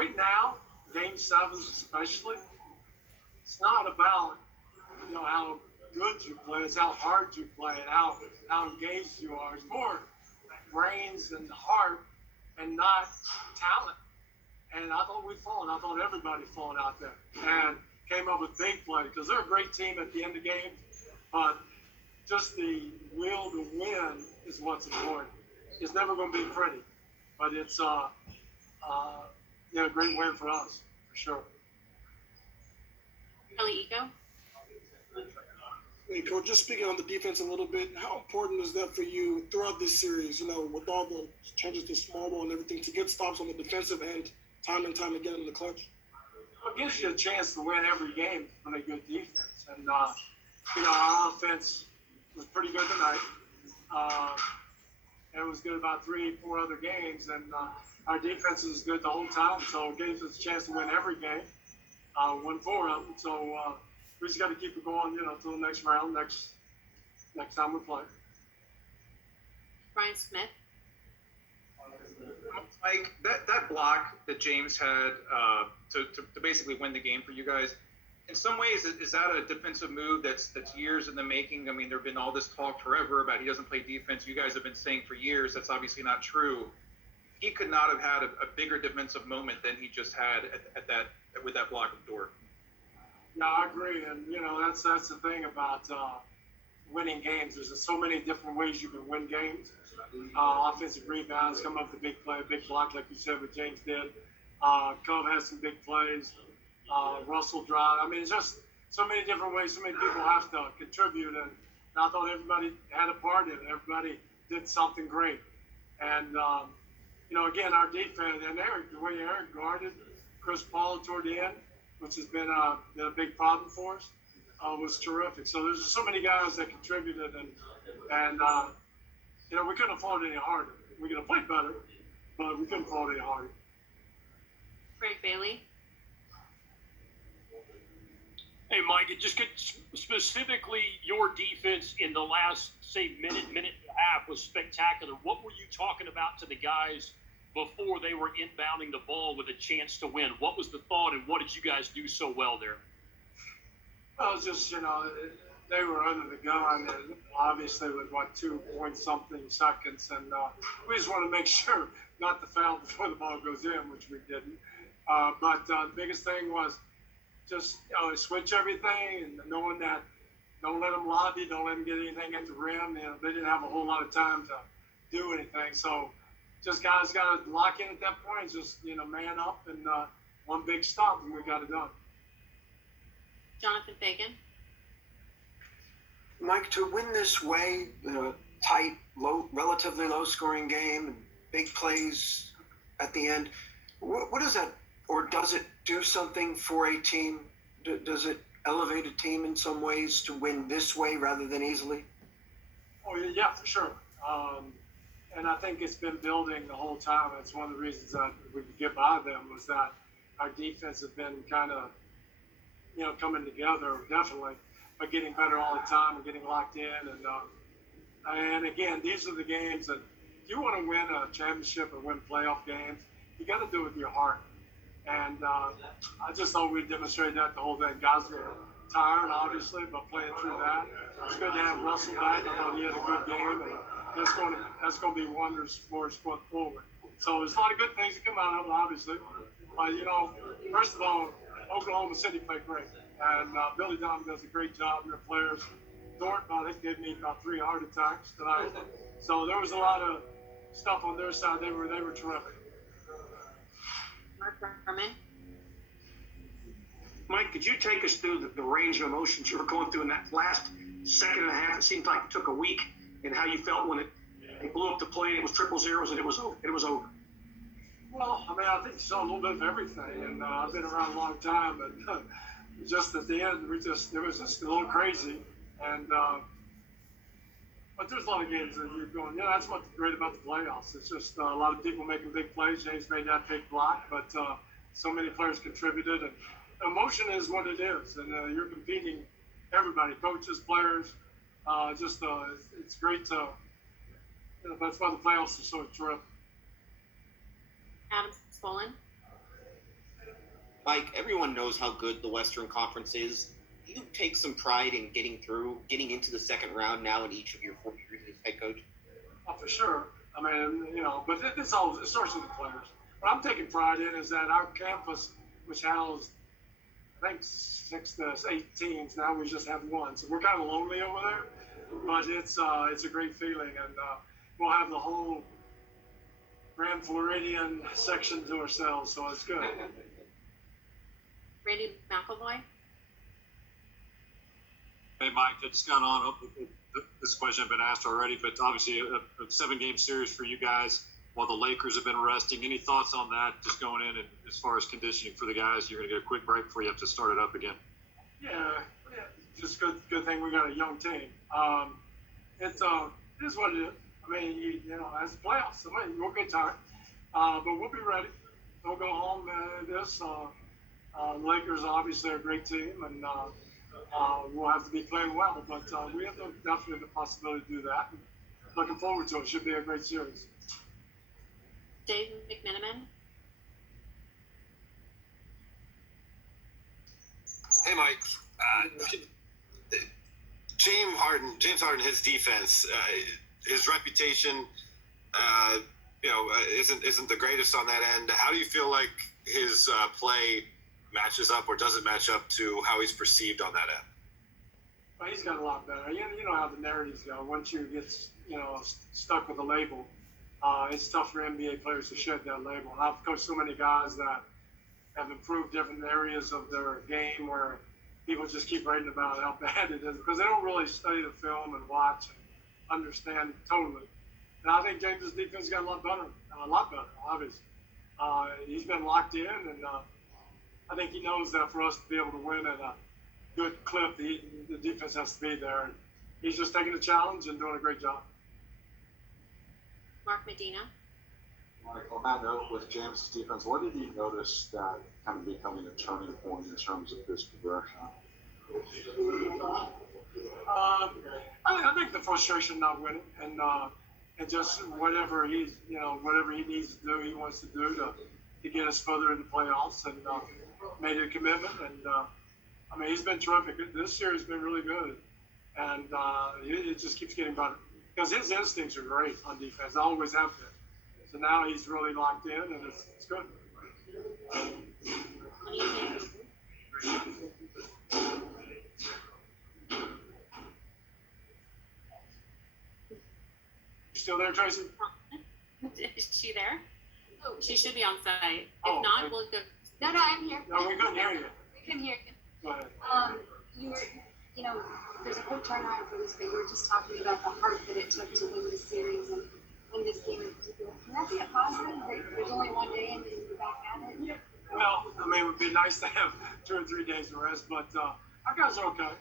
right now, Game 7s especially, it's not about, how good you play. It's how hard you play and how engaged you are. It's more brains and heart and not talent. And I thought we fought. I thought everybody fought out there and came up with big plays because they're a great team at the end of games. But just the will to win is what's important. It's never going to be pretty, but it's a great win for us for sure. Kelly Eco. Hey, Coach, just speaking on the defense a little bit, how important is that for you throughout this series, with all the changes to small ball and everything, to get stops on the defensive end time and time again in the clutch? It gives you a chance to win every game with a good defense. And, our offense was pretty good tonight. It was good about 3-4 other games. And our defense is good the whole time. So it gives us a chance to win every game, win 4 of them. So, we just got to keep it going, till the next round, next time we play. Brian Smith. Mike, that block that James had to basically win the game for you guys, in some ways, is that a defensive move that's years in the making? I mean, there's been all this talk forever about he doesn't play defense. You guys have been saying for years that's obviously not true. He could not have had a bigger defensive moment than he just had with that block of Dort. No, I agree, and that's the thing about winning games. There's so many different ways you can win games. Offensive rebounds, come up with a big play, a big block, like you said, what James did. Cove has some big plays. Russell drive. I mean, it's just so many different ways. So many people have to contribute, and I thought everybody had a part in it. Everybody did something great, and again, our defense and Eric, the way Eric guarded Chris Paul toward the end, which has been a big problem for us, was terrific. So there's just so many guys that contributed, and we couldn't have fought any harder. We could have played better, but we couldn't fought any harder. Frank Bailey. Hey, Mike, it just gets specifically your defense in the last, say, minute and a half was spectacular. What were you talking about to the guys before they were inbounding the ball with a chance to win? What was the thought, and what did you guys do so well there? Well, it was just, they were under the gun, and obviously with, 2-point-something seconds, and we just want to make sure not to foul before the ball goes in, which we didn't. But the biggest thing was just switch everything, and knowing that don't let them lobby, don't let them get anything at the rim. They didn't have a whole lot of time to do anything, so just guys got to lock in at that point, just, man up, and one big stop, and we got it done. Jonathan Fagan. Mike, to win this way, tight, relatively low-scoring game, and big plays at the end, what is that, or does it do something for a team? Does it elevate a team in some ways to win this way rather than easily? Oh, yeah, for sure. And I think it's been building the whole time. That's one of the reasons that we could get by them, was that our defense has been kind of, coming together, definitely, but getting better all the time and getting locked in. And again, these are the games that if you want to win a championship or win playoff games, you got to do it with your heart. And I just thought we demonstrated that the whole day. Guys were tired, obviously, but playing through that. It's good to have Russell back. I thought he had a good game, and that's going to be wonders for us going forward. So there's a lot of good things that come out of it, obviously. But, first of all, Oklahoma City played great. And Billy Donovan does a great job. Their players. Dort, they gave me about 3 heart attacks tonight. So there was a lot of stuff on their side. They were terrific. Mark Berman. Mike, could you take us through the range of emotions you were going through in that last second and a half? It seemed like it took a week, and how you felt when they blew up the play. It was 0-0s, and it was over. Well, I think you saw a little bit of everything, and I've been around a long time, and just at the end, it was just a little crazy, and but there's a lot of games that you're going, that's what's great about the playoffs. It's just a lot of people making big plays. James made that big block, but so many players contributed, and emotion is what it is, and you're competing, everybody, coaches, players, it's great to, that's why the playoffs are so terrific. Adam Spollen. Mike, everyone knows how good the Western Conference is. Do you take some pride in getting into the second round now in each of your 4 years as head coach? Oh, for sure. I mean, but it starts with the players. What I'm taking pride in is that our campus, which housed, I think, 6 to 8 teams, now we just have one. So we're kind of lonely over there, but it's a great feeling, and we'll have the whole Grand Floridian section to ourselves, so it's good. Randy McElroy. Hey, Mike, it's gone on. This question has been asked already, but obviously a 7-game series for you guys while the Lakers have been resting. Any thoughts on that, just going in and as far as conditioning for the guys? You're going to get a quick break before you have to start it up again. Yeah, just good thing we got a young team. It is what it is. I mean, as the playoffs, we'll get tired, but we'll be ready. We'll go home. The Lakers obviously are a great team, and we'll have to be playing well, but we have definitely the possibility to do that. Looking forward to it. Should be a great series. Dave McMenamin. Hey, Mike. James Harden, his defense, his reputation, isn't the greatest on that end. How do you feel like his play matches up or doesn't match up to how he's perceived on that end? Well, he's got a lot better. You know how the narratives go. Once you get stuck with a label, it's tough for NBA players to shed that label. And I've coached so many guys that have improved different areas of their game where people just keep writing about how bad it is because they don't really study the film and watch and understand totally. And I think James' defense got a lot better, obviously. He's been locked in, and I think he knows that for us to be able to win at a good clip, the defense has to be there. And he's just taking the challenge and doing a great job. Mark Medina. Mike, on that note, with James' defense, what did you notice that kind of becoming a turning point in terms of his progression? I think the frustration not winning and just whatever he needs to do, he wants to do to get us further in the playoffs, and made a commitment. And he's been terrific. This year has been really good, and it just keeps getting better because his instincts are great on defense. They always have been. So now he's really locked in, and it's good. You still there, Tracy? Is she there? Oh, she should be on site. If Oh, not, okay. we'll go. No, I'm here. No, we couldn't hear you. We can hear you. Go ahead. There's a quick turnaround for this, but you were just talking about the heart that it took to win this series and win this game in particular. Can that be a positive? That there's only one day and then you're back at it? Well, it would be nice to have 2 or 3 days of rest, but our guys are okay.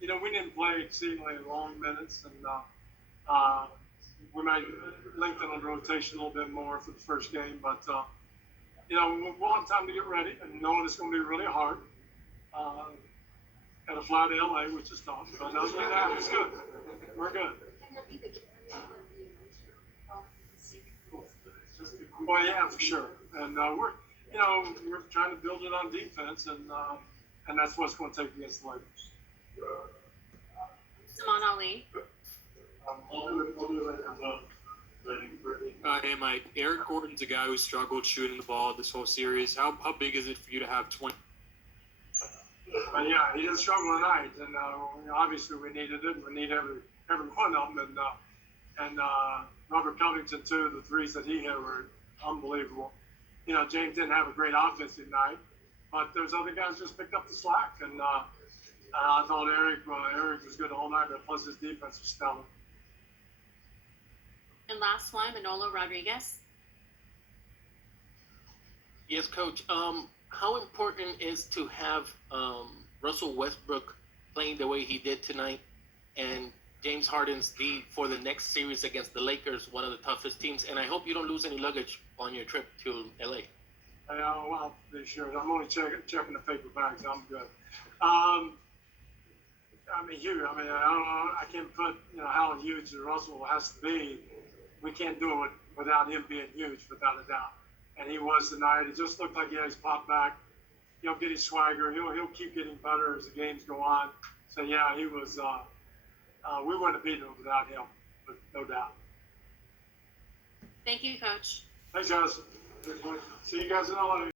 We didn't play exceedingly long minutes, and we might lengthen on the rotation a little bit more for the first game, but we'll have time to get ready, and knowing it's going to be really hard. Got to fly to LA, which is tough, but other than that, it's good. We're good. Well, yeah, for sure. And we're trying to build it on defense, and that's what's going to take against the Lakers. Simon Ali. Hey, Mike. Eric Gordon's a guy who struggled shooting the ball this whole series. How big is it for you to have 20? Yeah, he didn't struggle tonight, and obviously we needed it. We need every one of them, and Robert Covington too. The threes that he hit were unbelievable. James didn't have a great offensive night, but those other guys just picked up the slack, and I thought Eric was good all night, but plus his defense was stellar. And last one, Manolo Rodriguez. Yes, Coach. How important is to have Russell Westbrook playing the way he did tonight, and James Harden's D for the next series against the Lakers, one of the toughest teams? And I hope you don't lose any luggage on your trip to LA. Well, be sure. I'm only checking the paper bags. I'm good. Huge. I can't put how huge Russell has to be. We can't do it without him being huge, without a doubt. and he was tonight. It just looked like he had his pop back. He'll get his swagger. He'll keep getting better as the games go on. So yeah, he was. We wouldn't have beaten him without him, but no doubt. Thank you, Coach. Thanks, guys. See you guys in LA.